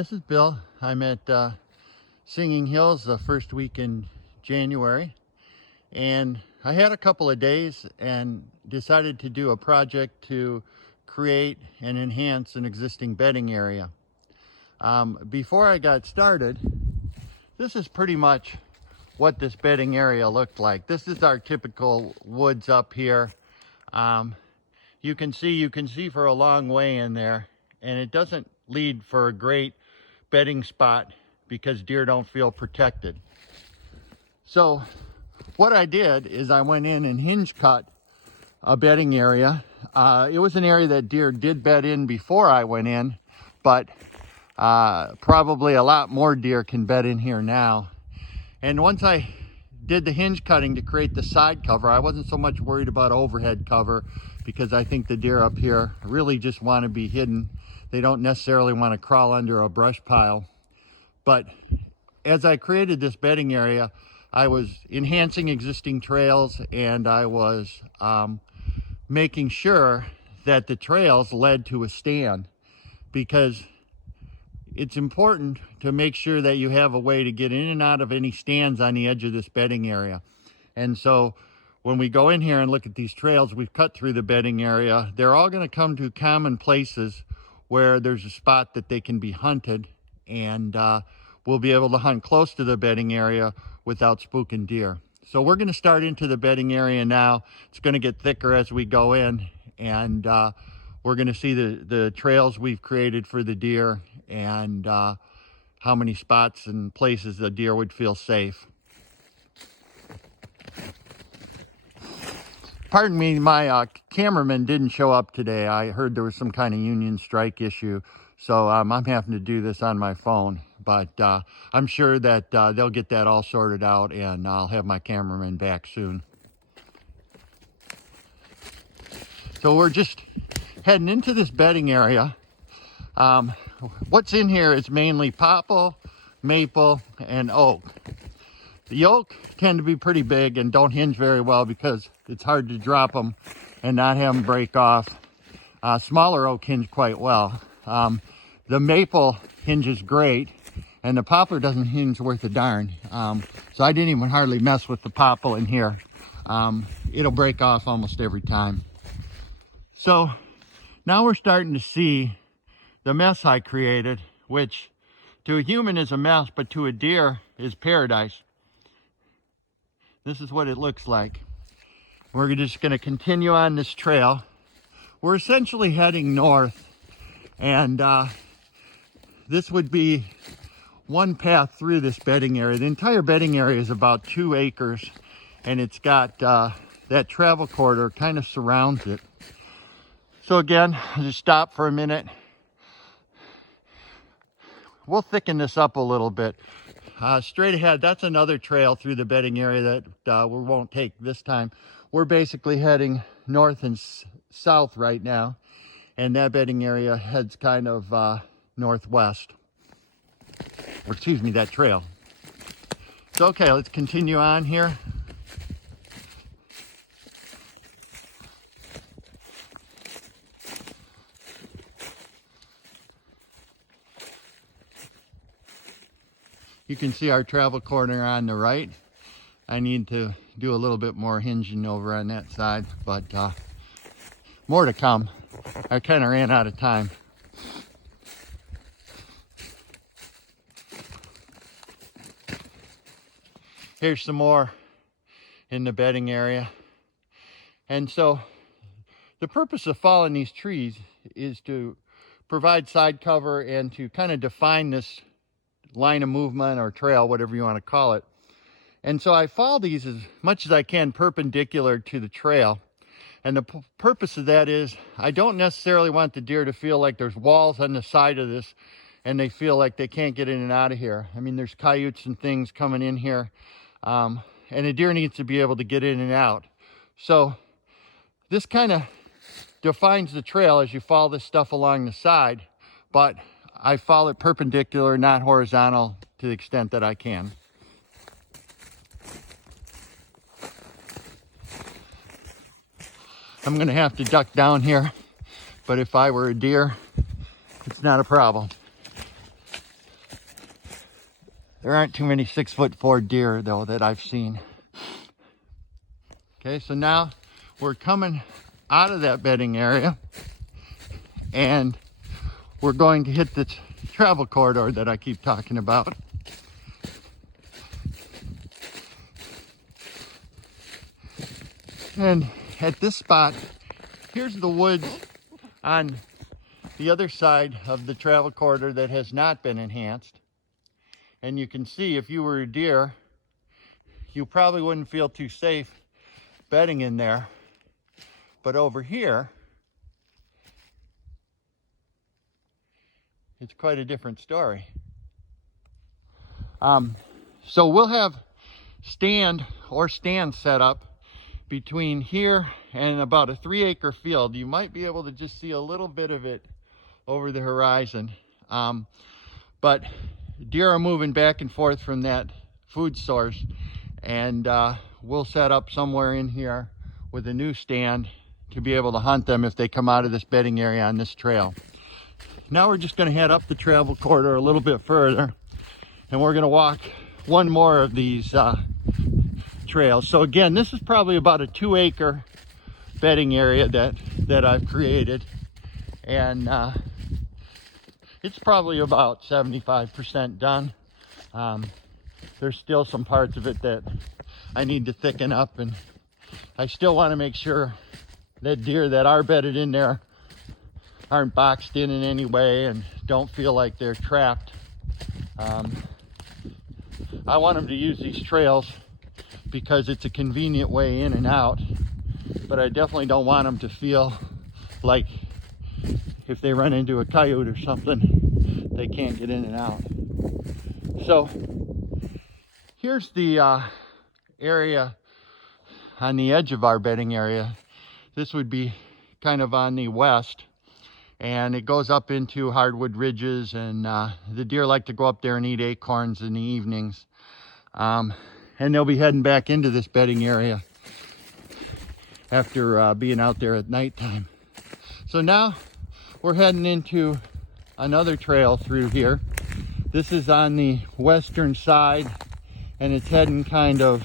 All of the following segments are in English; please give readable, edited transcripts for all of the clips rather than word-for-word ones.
This is Bill. I'm at Singing Hills the first week in January, and I had a couple of days and decided to do a project to create and enhance an existing bedding area. Before I got started, this is pretty much what this bedding area looked like. This is our typical woods up here. You can see for a long way in there, and it doesn't lead for a great bedding spot because deer don't feel protected. So what I did is I went in and hinge cut a bedding area. It was an area that deer did bed in before I went in, but probably a lot more deer can bed in here now. And once I did the hinge cutting to create the side cover, I wasn't so much worried about overhead cover because I think the deer up here really just want to be hidden. They don't necessarily want to crawl under a brush pile. But as I created this bedding area, I was enhancing existing trails, and I was making sure that the trails led to a stand, because it's important to make sure that you have a way to get in and out of any stands on the edge of this bedding area. And so when we go in here and look at these trails we've cut through the bedding area, they're all going to come to common places where there's a spot that they can be hunted, and we'll be able to hunt close to the bedding area without spooking deer. So we're going to start into the bedding area now. It's going to get thicker as we go in, and we're going to see the trails we've created for the deer and how many spots and places the deer would feel safe. Pardon me, my cameraman didn't show up today. I heard there was some kind of union strike issue, so I'm having to do this on my phone. But I'm sure that they'll get that all sorted out, and I'll have my cameraman back soon. So we're just heading into this bedding area. What's in here is mainly popple, maple, and oak. The oak tend to be pretty big and don't hinge very well because it's hard to drop them and not have them break off. Smaller oak hinge quite well. The maple hinges great, and the poplar doesn't hinge worth a darn. So I didn't even hardly mess with the popple in here. It'll break off almost every time. So now we're starting to see the mess I created, which to a human is a mess, but to a deer is paradise. This is what it looks like. We're just going to continue on this trail. We're essentially heading north, and this would be one path through this bedding area. The entire bedding area is about 2 acres, and it's got that travel corridor kind of surrounds it. So again, I'll just stop for a minute. We'll thicken this up a little bit. Straight ahead, that's another trail through the bedding area that we won't take this time. We're basically heading north and south right now, and that bedding area heads kind of northwest. Or excuse me, that trail. So okay, let's continue on here. You can see our travel corridor on the right. I need to do a little bit more hinging over on that side, but more to come. I kind of ran out of time. Here's some more in the bedding area. And so the purpose of falling these trees is to provide side cover and to kind of define this line of movement or trail, whatever you want to call it. And so I follow these as much as I can perpendicular to the trail. And the purpose of that is I don't necessarily want the deer to feel like there's walls on the side of this and they feel like they can't get in and out of here. I mean, there's coyotes and things coming in here, and a deer needs to be able to get in and out. So this kind of defines the trail as you follow this stuff along the side, but I follow it perpendicular, not horizontal, to the extent that I can. I'm going to have to duck down here, but if I were a deer, it's not a problem. There aren't too many 6'4" deer though that I've seen. Okay, so now we're coming out of that bedding area and we're going to hit the travel corridor that I keep talking about. And at this spot, here's the woods on the other side of the travel corridor that has not been enhanced. And you can see if you were a deer, you probably wouldn't feel too safe bedding in there. But over here, it's quite a different story. So we'll have stands set up between here and about a 3-acre field. You might be able to just see a little bit of it over the horizon. But deer are moving back and forth from that food source, and we'll set up somewhere in here with a new stand to be able to hunt them if they come out of this bedding area on this trail. Now we're just going to head up the travel corridor a little bit further, and we're going to walk one more of these trails. So again, this is probably about a 2-acre bedding area that I've created, and it's probably about 75% done. There's still some parts of it that I need to thicken up, and I still want to make sure that deer that are bedded in there aren't boxed in any way and don't feel like they're trapped. I want them to use these trails because it's a convenient way in and out, but I definitely don't want them to feel like if they run into a coyote or something, they can't get in and out. So here's the area on the edge of our bedding area. This would be kind of on the west, and it goes up into hardwood ridges, and the deer like to go up there and eat acorns in the evenings. And they'll be heading back into this bedding area after being out there at nighttime. So now we're heading into another trail through here. This is on the western side, and it's heading kind of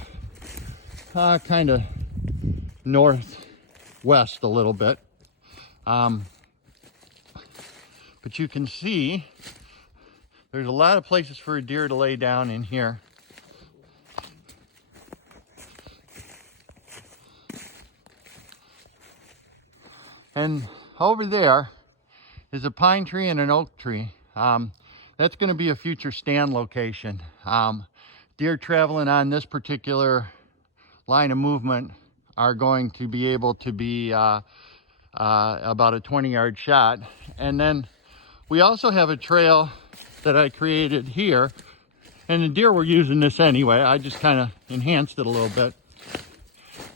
northwest a little bit. But you can see there's a lot of places for a deer to lay down in here. And over there is a pine tree and an oak tree. That's going to be a future stand location. Deer traveling on this particular line of movement are going to be able to be about a 20-yard shot. And then we also have a trail that I created here, and the deer were using this anyway. I just kind of enhanced it a little bit.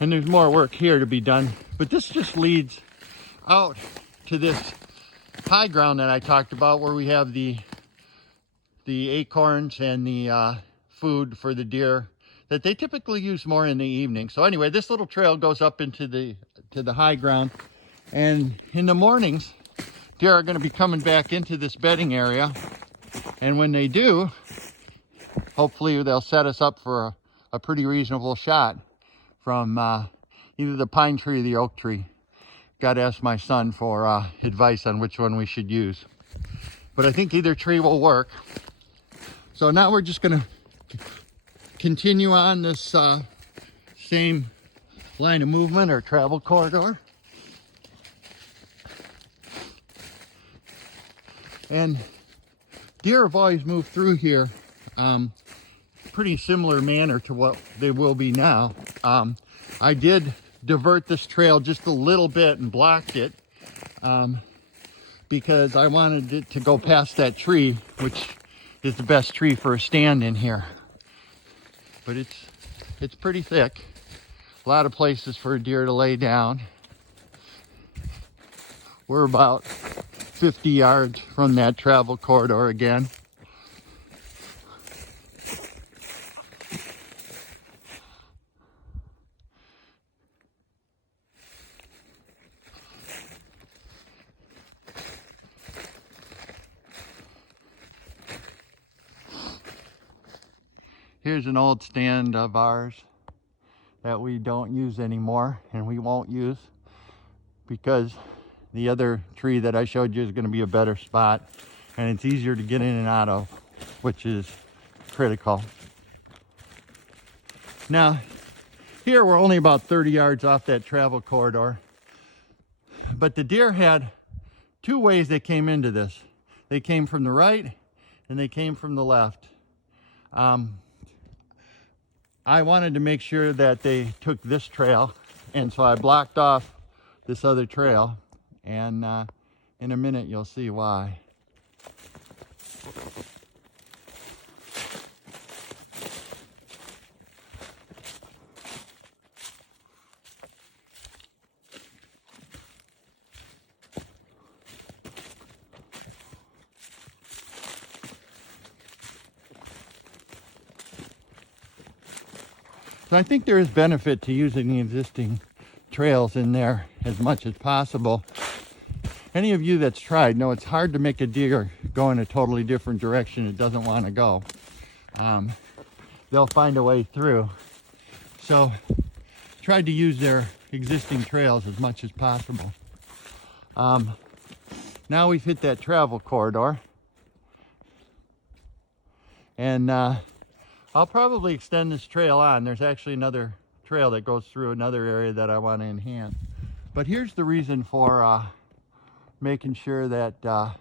And there's more work here to be done, but this just leads out to this high ground that I talked about, where we have the acorns and the food for the deer that they typically use more in the evening. So anyway, this little trail goes up into the high ground, and in the mornings deer are going to be coming back into this bedding area, and when they do, hopefully they'll set us up for a pretty reasonable shot from either the pine tree or the oak tree. Got to ask my son for advice on which one we should use. But I think either tree will work. So now we're just going to continue on this same line of movement or travel corridor. And deer have always moved through here pretty similar manner to what they will be now. I did divert this trail just a little bit and blocked it because I wanted it to go past that tree, which is the best tree for a stand in here. But it's pretty thick. A lot of places for a deer to lay down. We're about 50 yards from that travel corridor again. Here's an old stand of ours that we don't use anymore, and we won't use because the other tree that I showed you is going to be a better spot, and it's easier to get in and out of, which is critical. Now, here we're only about 30 yards off that travel corridor, but the deer had two ways they came into this. They came from the right and they came from the left. I wanted to make sure that they took this trail, and so I blocked off this other trail, and in a minute you'll see why. So I think there is benefit to using the existing trails in there as much as possible. Any of you that's tried know it's hard to make a deer go in a totally different direction it doesn't want to go. They'll find a way through. So tried to use their existing trails as much as possible. Now we've hit that travel corridor, and I'll probably extend this trail on. There's actually another trail that goes through another area that I want to enhance. But here's the reason for making sure that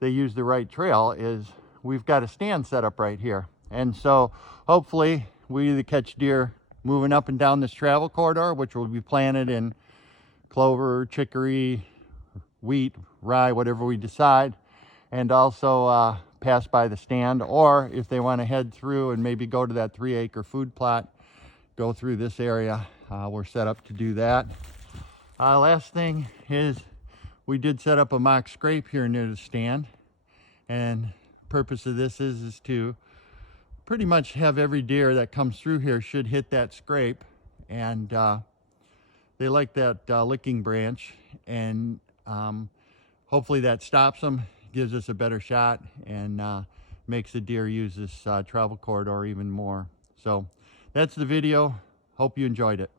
they use the right trail is we've got a stand set up right here. And so hopefully we either catch deer moving up and down this travel corridor, which will be planted in clover, chicory, wheat, rye, whatever we decide, and also pass by the stand, or if they want to head through and maybe go to that 3-acre food plot, go through this area. We're set up to do that. Last thing is we did set up a mock scrape here near the stand, and the purpose of this is to pretty much have every deer that comes through here should hit that scrape, and they like that licking branch, and hopefully that stops them, gives us a better shot, and makes the deer use this travel corridor even more. So that's the video. Hope you enjoyed it.